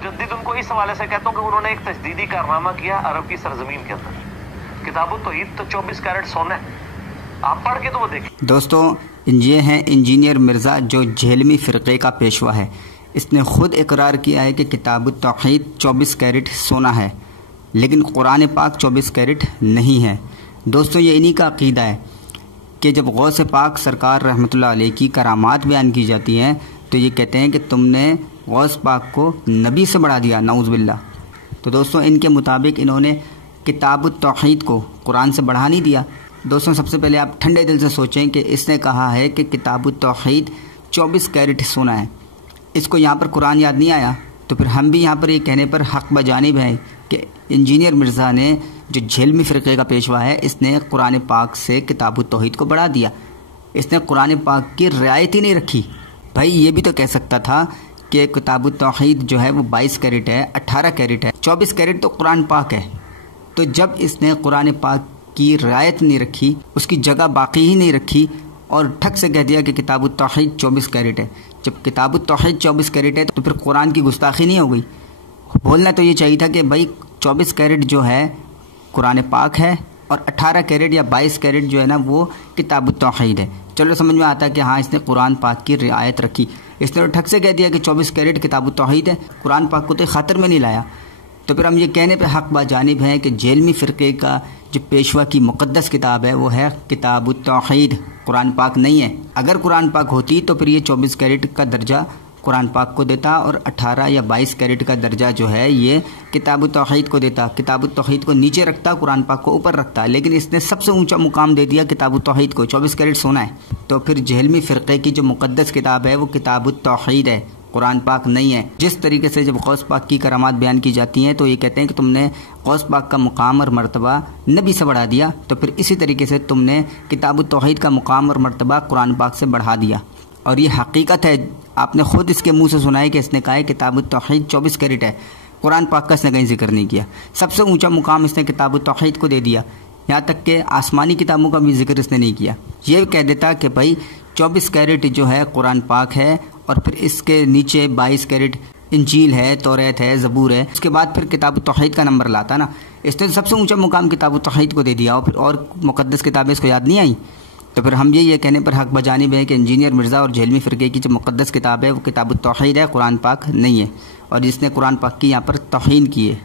मुजद्दिद उनको इस हवाले से कहता हूँ कि उन्होंने एक तजदीदी कारनामा किया अरब की सरजमीन के अंदर। किताब तौहीद तो 24 कैरेट सोना है, आप पढ़ के तो वो देखें। दोस्तों, ये हैं इंजीनियर मिर्ज़ा जो झेलमी फ़िरक़े का पेशवा है। इसने ख़ुद इकरार किया है कि किताब तौहीद 24 कैरेट सोना है, लेकिन कुरान पाक 24 कैरेट नहीं है। दोस्तों, ये इन्हीं का अक़ीदा है कि जब गौस पाक सरकार रहमतुल्लाह अलैह की करामात बयान की जाती हैं तो ये कहते हैं कि तुमने गौस पाक को नबी से बढ़ा दिया, नाउज़ बिल्लाह। तो दोस्तों, इनके मुताबिक इन्होंने किताब तौहीद को कुरान से बढ़ा नहीं दिया। दोस्तों, सबसे पहले आप ठंडे दिल से सोचें कि इसने कहा है कि किताब तौहीद 24 कैरेट सोना है। इसको यहाँ पर कुरान याद नहीं आया, तो फिर हम भी यहाँ पर ये कहने पर हक़ बजानिब हैं कि इंजीनियर मिर्ज़ा ने जो झेलमी फ़िरक़े का पेशवा है, इसने कुरान पाक से किताब तौहीद को बढ़ा दिया। इसने कुरान पाक की रियायत ही नहीं रखी। भाई, ये भी तो कह सकता था कि किताब तौहीद जो है वो 22 कैरेट है, 18 कैरेट है, 24 कैरेट तो कुरान पाक है। तो जब इसने कुरान पाक की रियायत नहीं रखी, उसकी जगह बाकी ही नहीं रखी और ठक से कह दिया कि किताब तौहीद 24 कैरेट है। जब किताब तौहीद 24 कैरेट है तो फिर कुरान की गुस्ताखी नहीं हो गई? बोलना तो ये चाहिए था कि भाई 24 कैरेट जो है कुरान पाक है और 18 कैरेट या 22 कैरेट जो है ना वो किताब तौहीद है। चलो, समझ में आता है कि हाँ, इसने कुरान पाक की रियायत रखी। इसने ठक से कह दिया कि 24 कैरेट किताब तौहीद है, कुरान पाक को तो खातिर में नहीं लाया। तो फिर हम ये कहने पे हक़ बाजानिब हैं कि झेलमी फ़िरक़े का जो पेशवा की मुक़द्दस किताब है वो है किताब तौहीद, कुरान पाक नहीं है। अगर कुरान पाक होती तो फिर ये 24 कैरेट का दर्जा कुरान पाक को देता और 18 या 22 कैरेट का दर्जा जो है ये किताब तौहीद को देता। किताब तौहीद को नीचे रखता, कुरान पाक को ऊपर रखता, लेकिन इसने सबसे ऊंचा मुकाम दे दिया किताब तौहीद को। 24 कैरेट सोना है। तो फिर झेलमी फ़िरक़े की जो मुक़द्दस किताब है वो किताब तौहीद है, कुरान पाक नहीं है। जिस तरीके से जब गौस पाक की करामात बयान की जाती हैं तो ये कहते हैं कि तुमने गौस पाक का मुकाम और मर्तबा नबी से बढ़ा दिया, तो फिर इसी तरीके से तुमने किताब तौहीद का मुकाम और मर्तबा कुरान पाक से बढ़ा दिया। और ये हकीकत है, आपने ख़ुद इसके मुंह से सुना है कि इसने कहा है किताब तौहीद 24 कैरेट है, कुरान पाक का इसने कहीं जिक्र नहीं किया। सबसे ऊंचा मुकाम इसने किताब तौहीद को दे दिया, यहाँ तक कि आसमानी किताबों का भी जिक्र इसने नहीं किया। ये कह देता कि भाई 24 कैरेट जो है कुरान पाक है और फिर इसके नीचे 22 कैरेट इंजील है, तौरात है, ज़बूर है। उसके बाद फिर किताब तौहीद का नंबर लाता ना। इसने सबसे ऊंचा मुकाम किताब तौहीद को दे दिया और फिर और मुक़द्दस किताबें इसको याद नहीं आई। तो फिर हम ये कहने पर हक़ बजानिब है कि इंजीनियर मिर्ज़ा और झेलमी फ़िरक़े की जो मुक़द्दस किताब है वो किताब तौहीद है, कुरान पाक नहीं है, और जिसने कुरान पाक की यहाँ पर तौहीन की है।